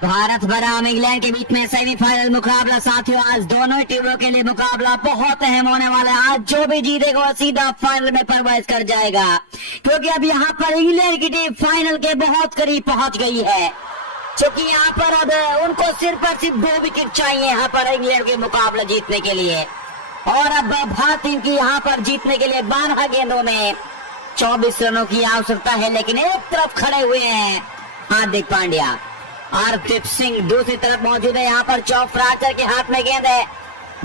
भारत बनाम इंग्लैंड के बीच में सेमीफाइनल मुकाबला साथियों, आज दोनों टीमों के लिए मुकाबला बहुत अहम होने वाला है। आज जो भी जीतेगा वो सीधा फाइनल में प्रवेश कर जाएगा, क्योंकि अब यहाँ पर इंग्लैंड की टीम फाइनल के बहुत करीब पहुंच गई है। क्योंकि यहाँ पर अब उनको सिर्फ और सिर्फ 2 विकेट चाहिए यहाँ पर इंग्लैंड के मुकाबला जीतने के लिए। और अब भारत टीम की यहाँ पर जीतने के लिए 12 गेंदों में 24 रनों की आवश्यकता है, लेकिन एक तरफ खड़े हुए हैं हार्दिक पांड्या। हरदीप सिंह दूसरी तरफ मौजूद है। यहाँ पर जोफ्रा आर्चर के हाथ में गेंद है,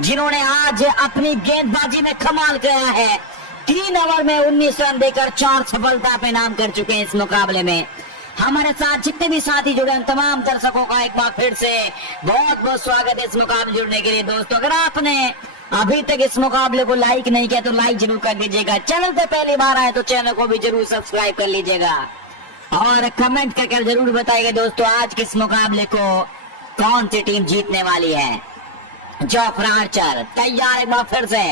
जिन्होंने आज अपनी गेंदबाजी में कमाल किया है। 3 ओवर में 19 रन देकर 4 सफलता पे नाम कर चुके हैं इस मुकाबले में। हमारे साथ जितने भी साथी जुड़े हैं तमाम दर्शकों का एक बार फिर से बहुत बहुत स्वागत है इस मुकाबले जुड़ने के लिए। दोस्तों, अगर आपने अभी तक इस मुकाबले को लाइक नहीं किया तो लाइक जरूर कर दीजिएगा। चैनल पे पहली बार आए तो चैनल को भी जरूर सब्सक्राइब कर लीजिएगा और कमेंट करके जरूर बताइए दोस्तों, आज किस मुकाबले को कौन सी टीम जीतने वाली है। जोफ्रा आर्चर तैयार, एक बार फिर से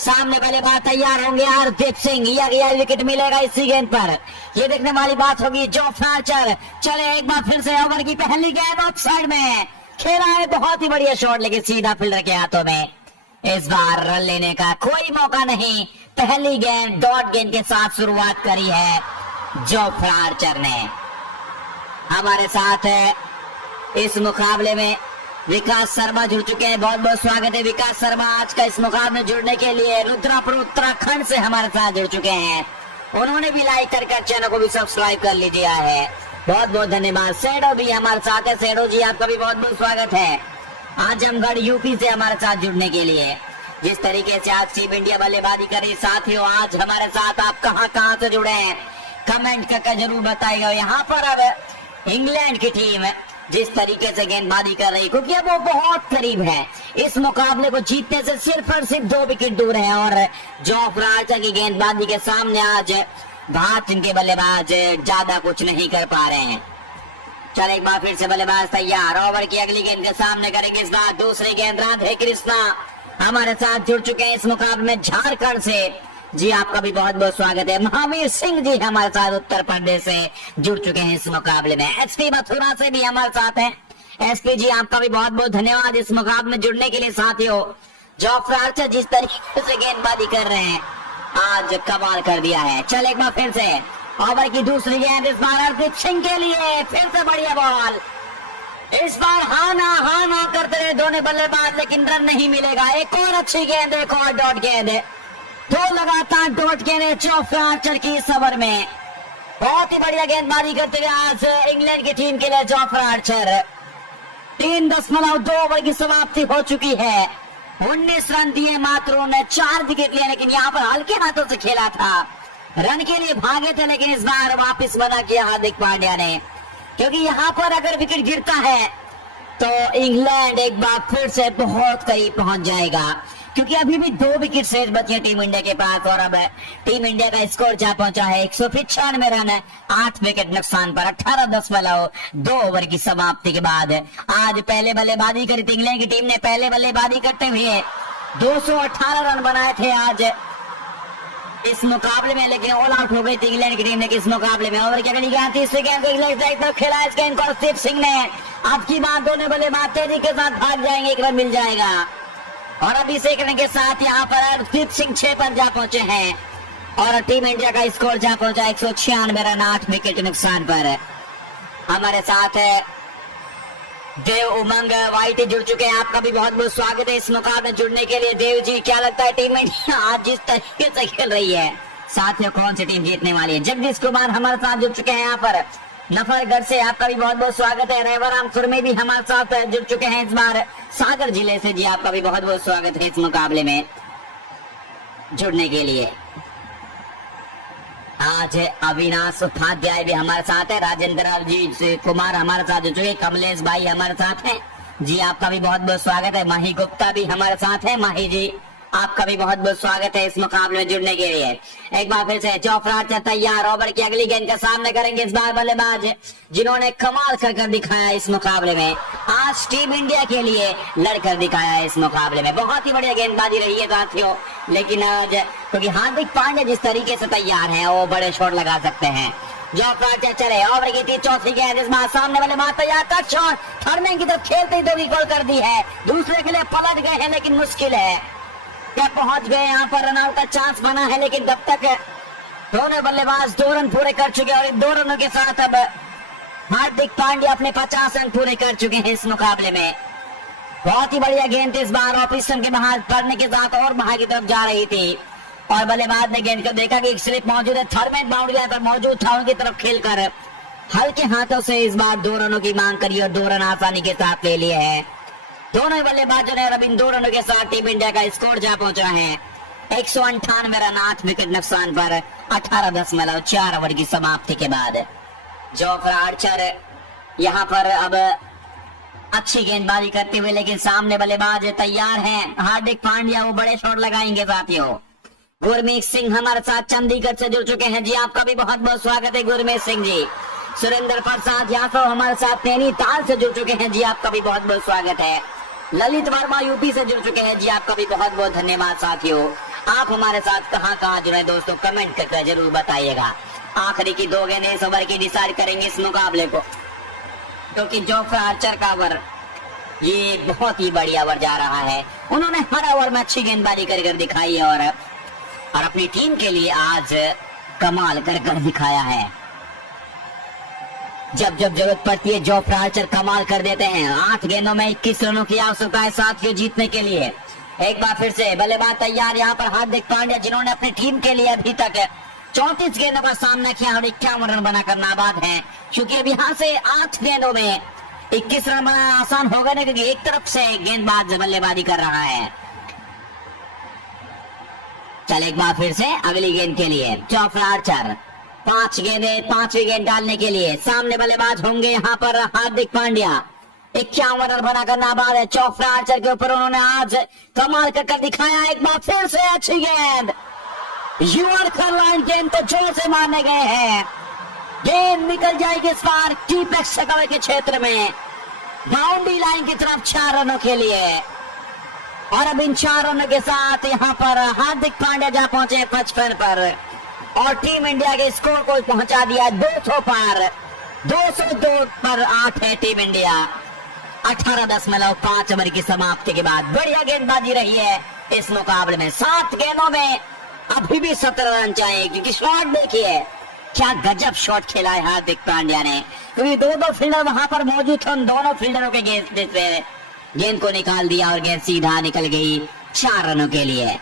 सामने पहले बार तैयार होंगे हरदीप सिंह। यह विकेट मिलेगा इसी गेंद पर, ये देखने वाली बात होगी। जोफ्रा आर्चर चले एक बार फिर से, ओवर की पहली गेंद ऑफ साइड में खेला है, बहुत ही बढ़िया शॉट लेके सीधा फील्डर के हाथों में। इस बार रन लेने का कोई मौका नहीं, पहली गेंद डॉट गेंद के साथ शुरुआत करी है जोफ्रा आर्चर ने। हमारे साथ इस मुकाबले में विकास शर्मा जुड़ चुके हैं, बहुत बहुत स्वागत है विकास शर्मा आज का इस मुकाबले में जुड़ने के लिए। रुद्रापुर उत्तराखंड से हमारे साथ जुड़ चुके हैं, उन्होंने भी लाइक करके चैनल को भी सब्सक्राइब कर लीजिए है, बहुत बहुत धन्यवाद। सेडो भी हमारे साथ है, सेडो जी आपका भी बहुत बहुत स्वागत है आजमगढ़ यूपी से हमारे साथ जुड़ने के लिए। जिस तरीके से आज टीम इंडिया बल्लेबाजी करी साथियों, आज हमारे साथ आप कहां से जुड़े हैं कमेंट करके जरूर बताइएगा। यहाँ पर अब इंग्लैंड की टीम जिस तरीके से गेंदबाजी कर रही, क्योंकि अब वो बहुत करीब है इस मुकाबले को जीतने से, सिर्फ और सिर्फ 2 विकेट दूर है। और जोफ्रा आर्चर की गेंदबाजी के सामने आज भारत टीम के बल्लेबाज ज्यादा कुछ नहीं कर पा रहे हैं। चल एक बार फिर से बल्लेबाज तैयार, ओवर की अगली गेंद के सामने करेंगे इस बार दूसरी गेंद। राधे कृष्णा हमारे साथ जुड़ चुके हैं इस मुकाबले में झारखंड से, जी आपका भी बहुत बहुत स्वागत है। महावीर सिंह जी हमारे साथ उत्तर प्रदेश से जुड़ चुके हैं इस मुकाबले में। एसपी मथुरा से भी हमारे साथ हैं, एसपी जी आपका भी बहुत बहुत धन्यवाद इस मुकाबले में जुड़ने के लिए। साथियों, जोफ्रा आर्चर जिस तरीके से गेंदबाजी कर रहे हैं आज कमाल कर दिया है। चल एक बार फिर से ओवर की दूसरी गेंद इस बार हरदीप सिंह के लिए, फिर से बढ़िया बॉल। इस बार हाँ ना करते रहे दोनों बल्लेबाज, लेकिन रन नहीं मिलेगा। एक और अच्छी गेंद, एक और डॉट गेंद, 2 लगातार डॉट गेंद जोफ्रा आर्चर की इस ओवर में। बहुत ही बढ़िया गेंदबाजी करते हुए आज इंग्लैंड की टीम के लिए जोफ्रा आर्चर। 3.2 ओवर की समाप्ति हो चुकी है, 19 रन दिए मात्र, उन्होंने 4 विकेट लिए, लेकिन यहाँ पर हल्के हाथों से खेला था, रन के लिए भागे थे, लेकिन इस बार वापस मना किया हार्दिक पांड्या ने। क्योंकि यहाँ पर अगर विकेट गिरता है तो इंग्लैंड एक बार फिर से बहुत करीब पहुंच जाएगा, क्योंकि अभी भी 2 विकेट शेष बची है टीम इंडिया के पास। और अब टीम इंडिया का स्कोर जा पहुंचा है 195 रन, 8 विकेट नुकसान पर 18.2 ओवर की समाप्ति के बाद। आज पहले बल्लेबाजी करी थी इंग्लैंड की टीम ने, पहले बल्लेबाजी करते हुए 218 रन बनाए थे आज इस मुकाबले में, लेकिन ऑल आउट हो गई थी इंग्लैंड की टीम ने इस मुकाबले में। ओवर की अगली गेंद तीसरी गेंद को इंग्लैंड साइड पर खेला, इस गेंद को हरदीप सिंह ने। आज की बात दोनों बल्लेबाज तेजी के साथ भाग जाएंगे, 1 रन मिल जाएगा। और अभी इस 1 रन के साथ यहाँ पर हरदीप सिंह 6 पर जा पहुंचे हैं और टीम इंडिया का स्कोर जा पहुंचा 196 रन, 8 विकेट नुकसान पर। हमारे साथ देव उमंग वाइट जुड़ चुके हैं, आपका भी बहुत बहुत स्वागत है इस मुकाबले में जुड़ने के लिए। देव जी, क्या लगता है टीम इंडिया आज जिस तरीके से खेल रही है साथियों, कौन सी टीम जीतने वाली है। जगदीश कुमार हमारे साथ जुड़ चुके हैं यहाँ पर नफरगढ़ से, आपका भी बहुत बहुत स्वागत है। रेवराम सुरमे भी हमारे साथ जुड़ चुके हैं इस बार सागर जिले से, जी आपका भी बहुत बहुत स्वागत है इस मुकाबले में जुड़ने के लिए। आज अविनाश उपाध्याय भी हमारे साथ है, राजेंद्र जी कुमार हमारे साथ जुड़ चुके, कमलेश भाई हमारे साथ हैं, जी आपका भी बहुत बहुत स्वागत है। माही गुप्ता भी हमारे साथ है, माही जी आपका भी बहुत बहुत स्वागत है इस मुकाबले में जुड़ने के लिए। एक बार फिर से जोफ्रा आर्चर तैयार, ओवर की अगली गेंद का सामना करेंगे इस बार बल्लेबाज जिन्होंने कमाल कर दिखाया इस मुकाबले में, आज टीम इंडिया के लिए लड़कर दिखाया इस मुकाबले में। बहुत ही बढ़िया गेंदबाजी रही है साथियों, लेकिन आज क्योंकि हार्दिक पांड्या जिस तरीके से तैयार है वो बड़े शॉट लगा सकते हैं। जोफ्रा आर्चर चले, ओवर की थी चौथी गेंद, इस बार सामने वाले बात तैयार, कट शॉट, थर्डमैन की तरफ खेलते ही 2 गोल कर दी है। दूसरे के लिए पलट गए हैं लेकिन मुश्किल है, क्या पहुंच गए यहाँ पर, रनआउट का चांस बना है लेकिन तब तक दोनों बल्लेबाज 2 रन पूरे कर चुके हैं और इन 2 रनों के साथ अब हार्दिक पांड्या अपने 50 रन पूरे कर चुके हैं इस मुकाबले में। बहुत ही बढ़िया गेंद थी इस बार, ऑपरेशन के बाहर पड़ने के साथ और बाहर की तरफ जा रही थी और बल्लेबाज ने गेंद को देखा कि एक स्लिप मौजूद है, थर्डमैन बाउंड्री पर मौजूद था, उनकी तरफ खेलकर हल्के हाथों से इस बार 2 रनों की मांग करी और 2 रन आसानी के साथ ले लिए हैं दोनों बल्लेबाजों ने। अब इन 2 रनों के साथ टीम इंडिया का स्कोर जा पहुंचा है 198 रन, 8 विकेट नुकसान पर 18.4 ओवर की समाप्ति के बाद। जोफ्रा आर्चर यहाँ पर अब अच्छी गेंदबाजी करते हुए, लेकिन सामने बल्लेबाज तैयार हैं हार्दिक पांड्या, वो बड़े शॉट लगाएंगे साथियों। गुरमीत सिंह हमारे साथ चंडीगढ़ से जुड़ चुके हैं जी, आपका भी बहुत बहुत स्वागत है गुरमीत सिंह जी। सुरेंद्र प्रसाद यादव हमारे साथ नैनीताल से जुड़ चुके हैं जी, आपका भी बहुत बहुत स्वागत है। ललित वर्मा यूपी से जुड़ चुके हैं जी, आपका भी बहुत बहुत धन्यवाद साथियों। आप हमारे साथ कहाँ जुड़े दोस्तों, कमेंट करके जरूर बताइएगा। आखिरी की 2 गेंदें इस ओवर की डिसाइड करेंगे इस मुकाबले को, क्योंकि जोफ्रा आर्चर का ओवर ये बहुत ही बढ़िया ओवर जा रहा है। उन्होंने हर ओवर में अच्छी गेंदबाजी कर दिखाई है और अपनी टीम के लिए आज कमाल कर दिखाया है। जब जरूरत पड़ती है जोफ्रा आर्चर कमाल कर देते हैं। 8 गेंदों में 21 रनों की आवश्यकता है साथियों जीतने के लिए। एक बार फिर से बल्लेबाज तैयार, यहाँ पर हार्दिक पांड्या जिन्होंने अपनी टीम के लिए अभी तक 34 गेंदों का सामना किया और 51 रन बनाकर नाबाद हैं, क्योंकि अब यहाँ से 8 गेंदों में 21 रन बनाना आसान होगा नहीं, क्योंकि एक तरफ से गेंदबाज बल्लेबाजी कर रहा है। चल एक बार फिर से अगली गेंद के लिए जोफ्रा आर्चर, 5 गेंदें 5वीं गेंद डालने के लिए सामने बल्लेबाज होंगे यहाँ पर हार्दिक पांड्या। 51 रन बनाकर नाबाद है। जोफ्रा आर्चर के ऊपर उन्होंने आज कमाल कर दिखाया। एक बार फिर से अच्छी गेंद, यॉर्कर लाइन गेंद को जोर से मारने गए हैं, गेंद निकल जाएगी इस बार टीपेक्स कवर के क्षेत्र में, बाउंड्री लाइन की तरफ 4 रनों के लिए। और अब इन 4 रनों के साथ यहाँ पर हार्दिक पांड्या जा पहुंचे 55 पर और टीम इंडिया के स्कोर को पहुंचा दिया 200 पर। 202 पर 8 है टीम इंडिया। 18.5 ओवर की समाप्ति के बाद बढ़िया गेंदबाजी रही है इस मुकाबले में। 7 गेंदों में अभी भी 17 रन चाहिए, क्योंकि शॉट देखिए क्या गजब शॉट खेला है हार्दिक पांड्या ने, क्योंकि 2 फील्डर वहां पर मौजूद थे, उन दोनों फील्डरों के गेंद को निकाल दिया और गेंद सीधा निकल गई 4 रनों के लिए।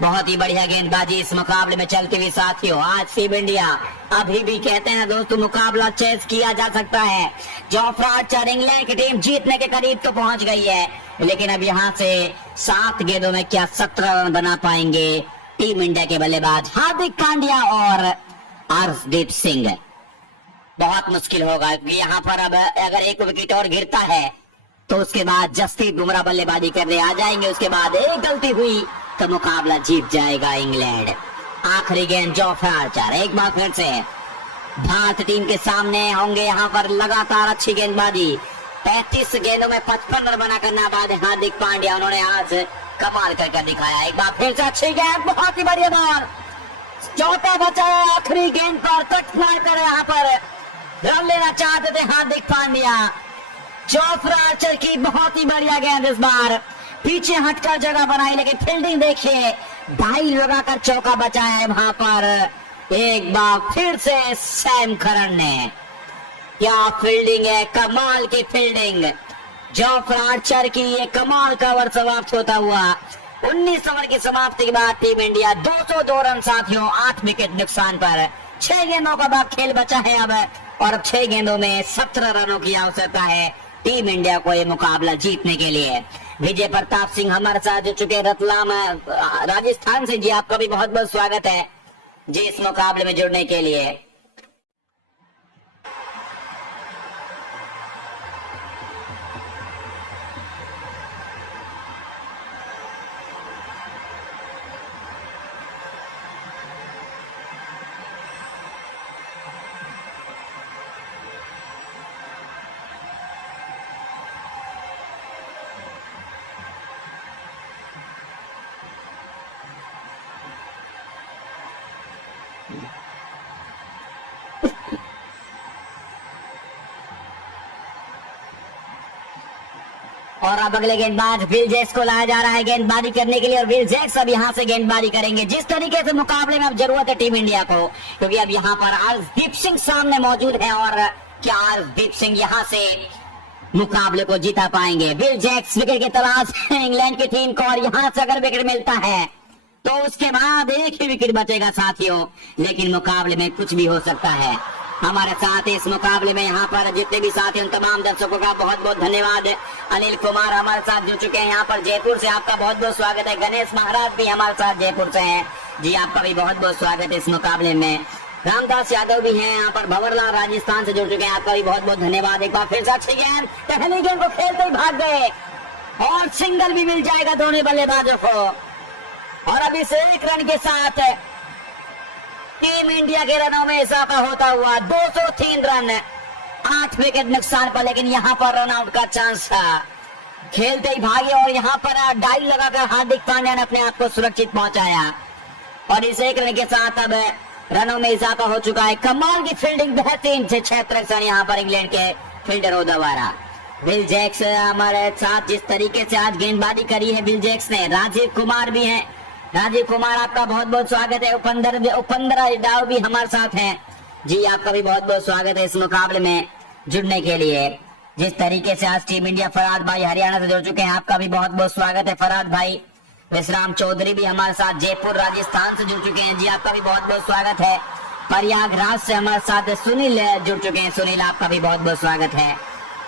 बहुत ही बढ़िया गेंदबाजी इस मुकाबले में चलती हुई साथियों। आज टीम इंडिया अभी भी कहते हैं दोस्तों मुकाबला चेस किया जा सकता है। जोफ्रा आर्चर इंग्लैंड की टीम जीतने के करीब तो पहुंच गई है, लेकिन अब यहाँ से 7 गेंदों में क्या 17 रन बना पाएंगे टीम इंडिया के बल्लेबाज हार्दिक पांड्या और अर्शदीप सिंह? बहुत मुश्किल होगा, क्योंकि यहाँ पर अब अगर एक विकेट और गिरता है तो उसके बाद जसप्रीत बुमराह बल्लेबाजी करने आ जाएंगे। उसके बाद एक गलती हुई तो मुकाबला जीत जाएगा इंग्लैंड। आखिरी गेंद जोफ्रा आर्चर, एक बार फिर से भारत टीम के सामने होंगे यहाँ पर लगातार अच्छी गेंदबाजी। 35 गेंदों में 55 रन बनाकर नाबाद है हार्दिक पांड्या, उन्होंने आज कमाल कर दिखाया। एक बार फिर से अच्छी गेंद, बहुत ही बढ़िया बॉल, चौथा बचा आखिरी गेंद पर कट मारकर यहाँ पर रन लेना चाहते थे हार्दिक पांड्या। जोफ्रा आर्चर की बहुत ही बढ़िया गेंद, इस बार पीछे हटकर जगह बनाई, लेकिन फील्डिंग देखिए, ढाई लगाकर चौका बचाया है वहां पर। एक बार फिर से सैम करन ने, क्या फील्डिंग है, कमाल की फील्डिंग। जोफ्रा आर्चर की ये कमाल का ओवर समाप्त होता हुआ 19 ओवर की समाप्ति के बाद टीम इंडिया 202 रन साथियों, 8 विकेट नुकसान पर। 6 गेंदों का बाद खेल बचा है अब, और अब 6 गेंदों में 17 रनों की आवश्यकता है टीम इंडिया को ये मुकाबला जीतने के लिए। विजय प्रताप सिंह हमारे साथ जुड़ चुके रतलाम राजस्थान से जी, आपका भी बहुत बहुत स्वागत है जी इस मुकाबले में जुड़ने के लिए। और अब अगले गेंदबाज विल जैक्स को लाया जा रहा है गेंदबाजी करने के लिए, और विल जैक्स अब यहाँ से गेंदबाजी करेंगे। जिस तरीके से मुकाबले में अब जरूरत है टीम इंडिया को, क्योंकि अब यहाँ पर अर्शदीप सिंह सामने मौजूद है, और क्या अर्शदीप सिंह यहाँ से मुकाबले को जीता पाएंगे? विल जैक्स विकेट की तलाश है इंग्लैंड की टीम को, और यहाँ से अगर विकेट मिलता है तो उसके बाद एक ही विकेट बचेगा साथियों, लेकिन मुकाबले में कुछ भी हो सकता है। हमारे साथ इस मुकाबले में यहाँ पर जितने भी साथी उन तमाम दर्शकों का बहुत बहुत धन्यवाद। अनिल कुमार हमारे साथ जुड़ चुके हैं यहाँ पर जयपुर से, आपका बहुत बहुत स्वागत है। गणेश महाराज भी हमारे साथ जयपुर से हैं जी, आपका भी बहुत बहुत स्वागत है इस मुकाबले में। रामदास यादव भी हैं यहाँ पर, भंवरलाल राजस्थान से जुड़ चुके हैं, आपका भी बहुत बहुत धन्यवाद। एक बार फिर से अच्छी गेंद, पहली गेंद को खेलते ही भाग गए, और सिंगल भी मिल जाएगा दोनों बल्लेबाजों को। और अभी से 1 रन के साथ टीम इंडिया के रनों में इजाफा होता हुआ 203 रन, 8 विकेट नुकसान पर, लेकिन यहाँ पर रन आउट का चांस था। खेलते ही भागे और यहाँ पर डाइव लगाकर हार्दिक पांड्या ने अपने आप को सुरक्षित पहुंचाया, और इस 1 रन के साथ अब रनों में इजाफा हो चुका है। कमाल की फील्डिंग, बेहतरीन से 6 रन यहाँ पर इंग्लैंड के फील्डरों द्वारा। विल जैक्स हमारे साथ जिस तरीके से आज गेंदबाजी करी है विल जैक्स ने, राजीव कुमार भी हैं, राजीव कुमार आपका बहुत बहुत स्वागत है। उपेंद्र डाव भी हमारे साथ हैं जी, आपका भी बहुत बहुत स्वागत है इस मुकाबले में जुड़ने के लिए। जिस तरीके से आज टीम इंडिया, फरहाद भाई हरियाणा से जुड़ चुके हैं, आपका भी बहुत बहुत स्वागत है फरहाद भाई। विश्राम चौधरी भी हमारे साथ जयपुर राजस्थान से जुड़ चुके हैं जी, आपका भी बहुत बहुत स्वागत है। प्रयागराज से हमारे साथ सुनील जुड़ चुके हैं, सुनील आपका भी बहुत बहुत स्वागत है।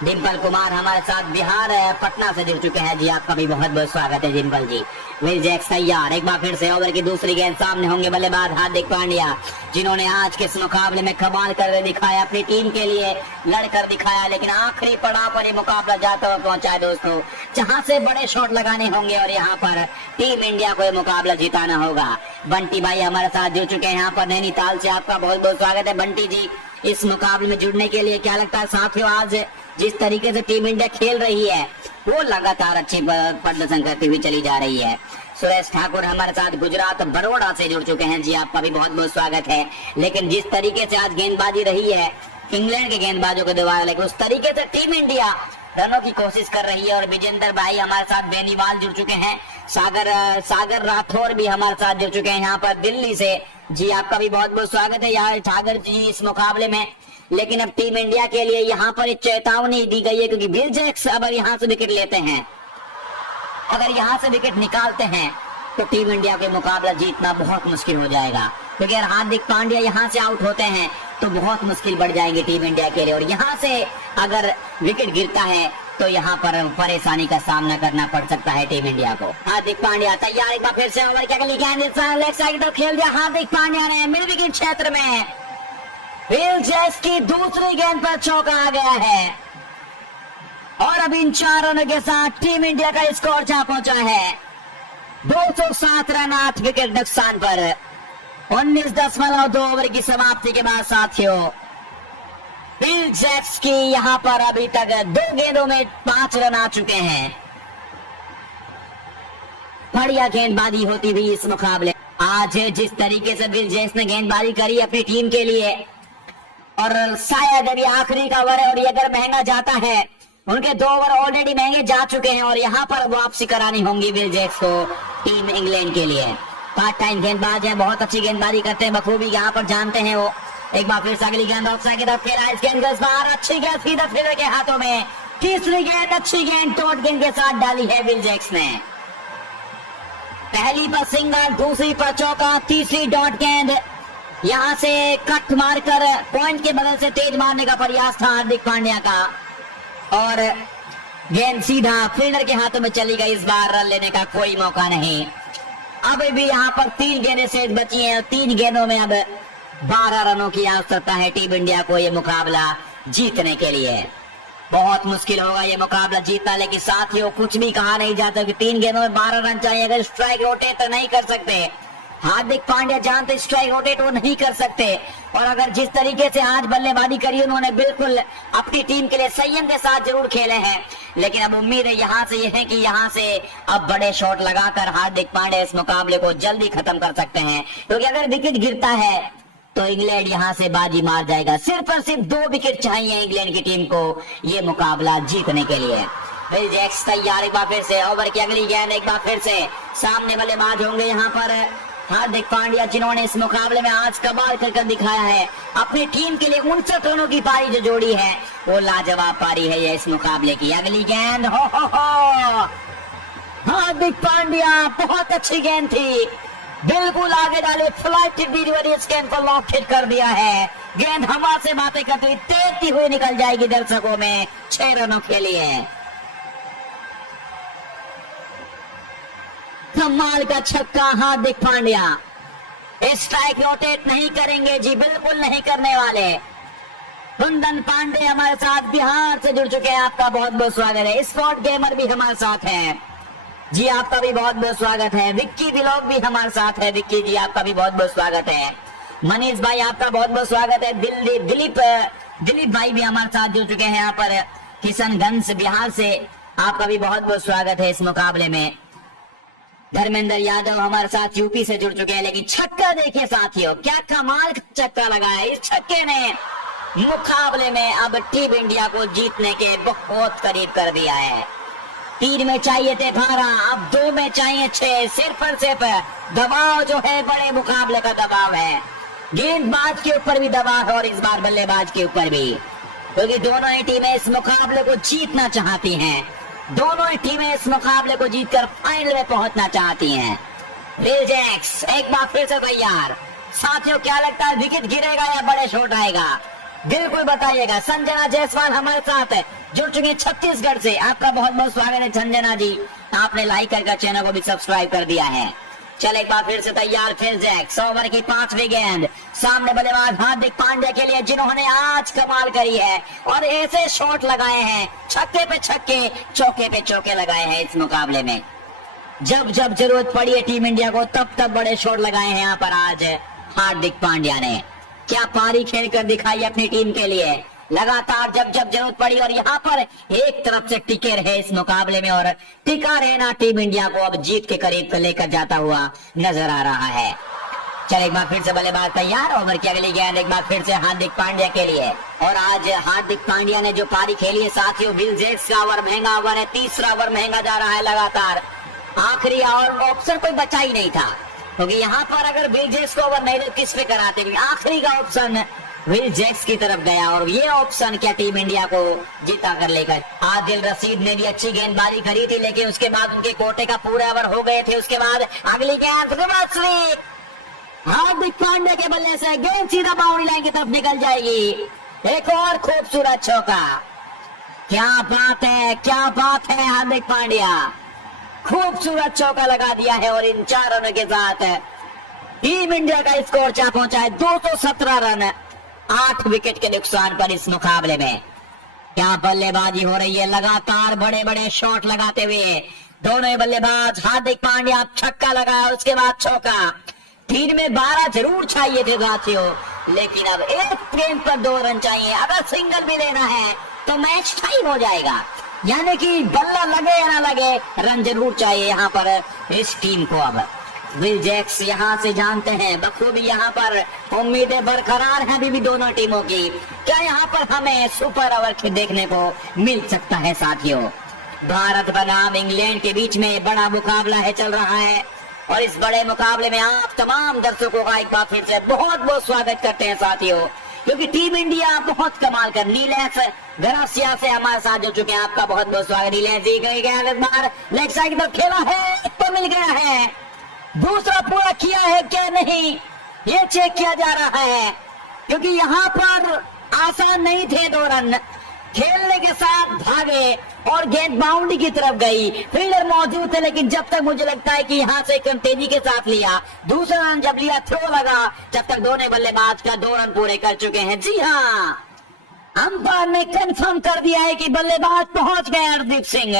डिम्पल कुमार हमारे साथ बिहार पटना से जुड़ चुके हैं जी, आपका भी बहुत बहुत स्वागत है डिम्पल जी। विल जैक्स तैयार, एक बार फिर से ओवर की दूसरी गेंद, सामने होंगे बल्लेबाज हार्दिक पांड्या, जिन्होंने आज के इस मुकाबले में कमाल कर दिखाया, अपनी टीम के लिए लड़कर दिखाया, लेकिन आखिरी पड़ाव पर ये मुकाबला जाता हुआ पहुंचा है दोस्तों, जहां से बड़े शॉट लगाने होंगे और यहाँ पर टीम इंडिया को ये मुकाबला जिताना होगा। बंटी भाई हमारे साथ जुड़ चुके हैं यहाँ पर नैनीताल से, आपका बहुत बहुत स्वागत है बंटी जी इस मुकाबले में जुड़ने के लिए। क्या लगता है साथियों, आज जिस तरीके से टीम इंडिया खेल रही है वो लगातार अच्छी प्रदर्शन करती हुई चली जा रही है। सुरेश ठाकुर हमारे साथ गुजरात बड़ौदा से जुड़ चुके हैं जी, आपका भी बहुत बहुत स्वागत है। लेकिन जिस तरीके से आज गेंदबाजी रही है इंग्लैंड के गेंदबाजों के द्वारा, लेकिन उस तरीके से टीम इंडिया रनों की कोशिश कर रही है। और विजेंद्र भाई हमारे साथ बेनीवाल जुड़ चुके हैं, सागर राठौर भी हमारे साथ जुड़ चुके हैं यहाँ पर दिल्ली से जी, आपका भी बहुत बहुत स्वागत है यार ठाकर जी इस मुकाबले में। लेकिन अब टीम इंडिया के लिए यहाँ पर एक चेतावनी दी गई है, क्योंकि विल जैक्स अगर यहाँ से विकेट लेते हैं, अगर यहाँ से विकेट निकालते हैं तो टीम इंडिया के मुकाबला जीतना बहुत मुश्किल हो जाएगा, क्योंकि अगर हार्दिक पांड्या यहाँ से आउट होते हैं तो बहुत मुश्किल बढ़ जाएंगे टीम इंडिया के लिए, और यहाँ से अगर विकेट गिरता है तो यहाँ पर परेशानी का सामना करना पड़ सकता है टीम इंडिया को। हार्दिक पांड्या तैयार, एक बार फिर से ओवर की अगली गेंद लेग साइड पर खेल दिया हार्दिक पांड्या ने मिड विकेट क्षेत्र में। विल जैक्स की दूसरी गेंद पर चौका आ गया है, और अब इन 4 रनों के साथ टीम इंडिया का स्कोर जा पहुंचा है 207 रन, 8 विकेट नुकसान पर। 19.2 ओवर की समाप्ति के बाद साथियों विल जैक्स की यहां पर अभी तक 2 गेंदों में 5 रन आ चुके हैं। बढ़िया गेंदबाजी होती हुई इस मुकाबले आज, जिस तरीके से विल जैक्स ने गेंदबाजी करी अपनी टीम के लिए, और शायद अभी आखिरी का ओवर है, और ये अगर महंगा जाता है, उनके 2 ओवर ऑलरेडी महंगे जा चुके हैं, और यहाँ पर वापसी करानी होंगी विल जैक्स को टीम इंग्लैंड के लिए। पार्ट टाइम गेंदबाज है, बहुत अच्छी गेंदबाजी करते हैं बखूबी, यहाँ पर जानते हैं वो। एक बार फिर से अगली गेंद ऑफ साइड की तरफ खेला, इस गेंद के बाहर, अच्छी गेंद सीधा फील्डर के हाथों में। तीसरी गेंद, अच्छी गेंद टॉट गेंद के साथ डाली है विल जैक्स ने। पहली पर सिंगल, दूसरी पर चौका, तीसरी डॉट गेंद, यहाँ से कट मारकर पॉइंट के बगल से तेज मारने का प्रयास था हार्दिक पांड्या का, और गेंद सीधा फील्डर के हाथों में चली गई। इस बार रन लेने का कोई मौका नहीं। अब भी यहाँ पर 3 गेंदें शेष बची हैं, 3 गेंदों में अब 12 रनों की आवश्यकता है टीम इंडिया को ये मुकाबला जीतने के लिए। बहुत मुश्किल होगा ये मुकाबला जीतना, लेकिन साथियों कुछ भी कहा नहीं जाता कि 3 गेंदों में 12 रन चाहिए। अगर स्ट्राइक रोटेट तो नहीं कर सकते, हार्दिक पांड्या जानते स्ट्राइक रोटेट वो नहीं कर सकते, और अगर जिस तरीके से आज बल्लेबाजी करी उन्होंने बिल्कुल अपनी टीम के लिए संयम के साथ जरूर खेले हैं, लेकिन अब उम्मीद है यहाँ से ये है कि यहाँ से अब बड़े शॉट लगाकर हार्दिक पांड्या इस मुकाबले को जल्दी खत्म कर सकते हैं, क्योंकि अगर विकेट गिरता है तो इंग्लैंड यहाँ से बाजी मार जाएगा। सिर्फ और सिर्फ 2 विकेट चाहिए इंग्लैंड की टीम को ये मुकाबला जीतने के लिए। विल जैक्स तैयार, एक बार फिर से ओवर की अगली गेंद, एक बार फिर से सामने बल्लेबाज होंगे यहाँ पर हार्दिक पांड्या, जिन्होंने इस मुकाबले में आज कमाल कर दिखाया है। अपनी टीम के लिए 59 रनों की पारी जो जोड़ी है वो लाजवाब पारी है ये इस मुकाबले की। अगली गेंद, हो हार्दिक पांड्या, बहुत अच्छी गेंद थी, बिल्कुल आगे डाले, फ्लाइट डिलीवरी इस गेंद को लॉक हिट कर दिया है। गेंद हवा से बातें करते हुए तेजती हुई निकल जाएगी दर्शकों में 6 रनों के लिए। कमाल का छक्का हार्दिक पांड्या, स्ट्राइक रोटेट नहीं करेंगे जी, बिल्कुल नहीं करने वाले। कुंदन पांडे हमारे साथ बिहार से जुड़ चुके हैं, आपका बहुत बहुत स्वागत है। स्पॉट गेमर भी हमारे साथ है जी, आपका भी बहुत बहुत स्वागत है। विक्की व्लॉग भी हमारे साथ है, विक्की जी आपका भी बहुत बहुत स्वागत है। मनीष भाई आपका बहुत बहुत स्वागत है। दिलीप भाई भी हमारे साथ जुड़ चुके हैं यहाँ पर किशनगंज बिहार से, आपका भी बहुत बहुत स्वागत है इस मुकाबले में। धर्मेंद्र यादव हमारे साथ यूपी से जुड़ चुके हैं। लेकिन छक्का देखिए साथियों, क्या कमाल का छक्का लगा है। इस छक्के ने मुकाबले में अब टीम इंडिया को जीतने के बहुत करीब कर दिया है। 3 में चाहिए थे 12, अब 2 में चाहिए 6। सिर्फ और सिर्फ दबाव जो है बड़े मुकाबले का दबाव है, गेंदबाज के ऊपर भी दबाव है और इस बार बल्लेबाज के ऊपर भी, क्योंकि दोनों ही टीमें इस मुकाबले को जीतना चाहती हैं। दोनों ही टीमें इस मुकाबले को जीतकर फाइनल में पहुंचना चाहती हैं। विल जैक्स एक बार फिर से तैयार। साथियों क्या लगता है, विकेट गिरेगा या बड़े शॉट आएगा, बिल्कुल बताइएगा। संजना जायसवाल हमारे साथ जुड़ चुके हैं छत्तीसगढ़ से, आपका बहुत बहुत स्वागत है संजना जी, आपने लाइक करके चैनल को भी सब्सक्राइब कर दिया है। चल एक बार फिर से तैयार विल जैक्स, ओवर की 5वीं गेंद, सामने बल्लेबाज हार्दिक पांड्या के लिए, जिन्होंने आज कमाल करी है और ऐसे शॉट लगाए हैं, छक्के पे छक्के, चौके पे चौके लगाए हैं इस मुकाबले में। जब जब जरूरत पड़ी है टीम इंडिया को तब तब बड़े शॉट लगाए हैं यहाँ पर आज हार्दिक पांड्या ने। क्या पारी खेल कर दिखाई अपनी टीम के लिए, लगातार जब जब जरूरत पड़ी, और यहाँ पर एक तरफ से टिके रहे इस मुकाबले में और टिका रहना टीम इंडिया को अब जीत के करीब लेकर जाता हुआ नजर आ रहा है। चल एक बार फिर से बल्लेबाज तैयार, ओवर की अगली गेंद एक बार फिर से हार्दिक पांड्या के लिए। और आज हार्दिक पांड्या ने जो पारी खेली है साथियों, विल जैक्स का ओवर महंगा ओवर है, तीसरा ओवर महंगा जा रहा है लगातार। आखिरी और ऑप्शन कोई बचा ही नहीं था, क्योंकि यहाँ पर अगर विल जैक्स को ओवर नहीं तो किस पे कराते, क्योंकि आखिरी का ऑप्शन विल जैक्स की तरफ गया और ये ऑप्शन क्या टीम इंडिया को जीता कर लेकर। आदिल रशीद ने भी अच्छी गेंदबाजी करी थी, लेकिन उसके बाद उनके कोटे का पूरा ओवर हो गए थे। उसके बाद अगली गेंद हार्दिक पांड्या के बल्ले से गेंद सीधा बाउंड्री लाइन की तरफ निकल जाएगी। एक और खूबसूरत चौका, क्या बात है, क्या बात है। हार्दिक पांड्या खूबसूरत चौका लगा दिया है और इन 4 रनों के साथ टीम इंडिया का स्कोर क्या पहुंचा है 217 रन 8 विकेट के नुकसान पर इस मुकाबले में। क्या बल्लेबाजी हो रही है, लगातार बड़े बड़े शॉट लगाते हुए दोनों बल्लेबाज। हार्दिक पांड्या छक्का लगाया, उसके बाद चौका। 3 में 12 जरूर चाहिए थे साथियों, लेकिन अब एक गेंद पर 2 रन चाहिए। अगर सिंगल भी लेना है तो मैच टाइम हो जाएगा, यानी कि बल्ला लगे या ना लगे रन जरूर चाहिए यहाँ पर इस टीम को। अब विल जैक्स यहाँ से जानते हैं बखूबी, यहाँ पर उम्मीदें बरकरार हैं अभी भी दोनों टीमों की। क्या यहाँ पर हमें सुपर ओवर देखने को मिल सकता है साथियों। भारत बनाम इंग्लैंड के बीच में बड़ा मुकाबला है चल रहा है, और इस बड़े मुकाबले में आप तमाम दर्शकों का एक बार फिर से बहुत बहुत स्वागत करते हैं साथियों, क्योंकि टीम इंडिया बहुत कमाल कर। नीलेश गरासिया से हमारे साथ जुड़ चुके हैं, आपका बहुत बहुत स्वागत। नीलेश जी गए लेग साइड पर खेला है तो मिल गया है, दूसरा पूरा किया है क्या नहीं ये चेक किया जा रहा है, क्योंकि यहाँ पर आसान नहीं थे 2 रन। खेलने के साथ भागे और गेंद बाउंड्री की तरफ गई, फील्डर मौजूद थे, लेकिन जब तक मुझे लगता है कि यहाँ से तेजी के साथ लिया, दूसरा रन जब लिया थ्रो लगा, जब तक दोनों बल्लेबाज का 2 रन पूरे कर चुके हैं। जी हाँ, अंपायर ने कंफर्म कर दिया है कि बल्लेबाज पहुंच गए हरदीप सिंह।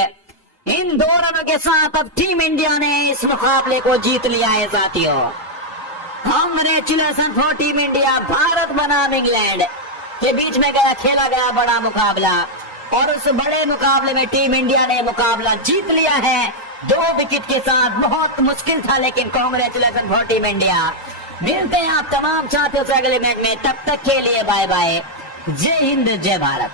इन 2 रनों के साथ अब टीम इंडिया ने इस मुकाबले को जीत लिया है साथियों। Congratulation for team India. Bharat बनाम इंग्लैंड के बीच में खेला गया बड़ा मुकाबला, और उस बड़े मुकाबले में टीम इंडिया ने मुकाबला जीत लिया है 2 विकेट के साथ। बहुत मुश्किल था, लेकिन कांग्रेचुलेशन फॉर टीम इंडिया। मिलते हैं आप तमाम साथियों से अगले मैच में, तब तक के लिए बाय बाय। जय हिंद, जय भारत।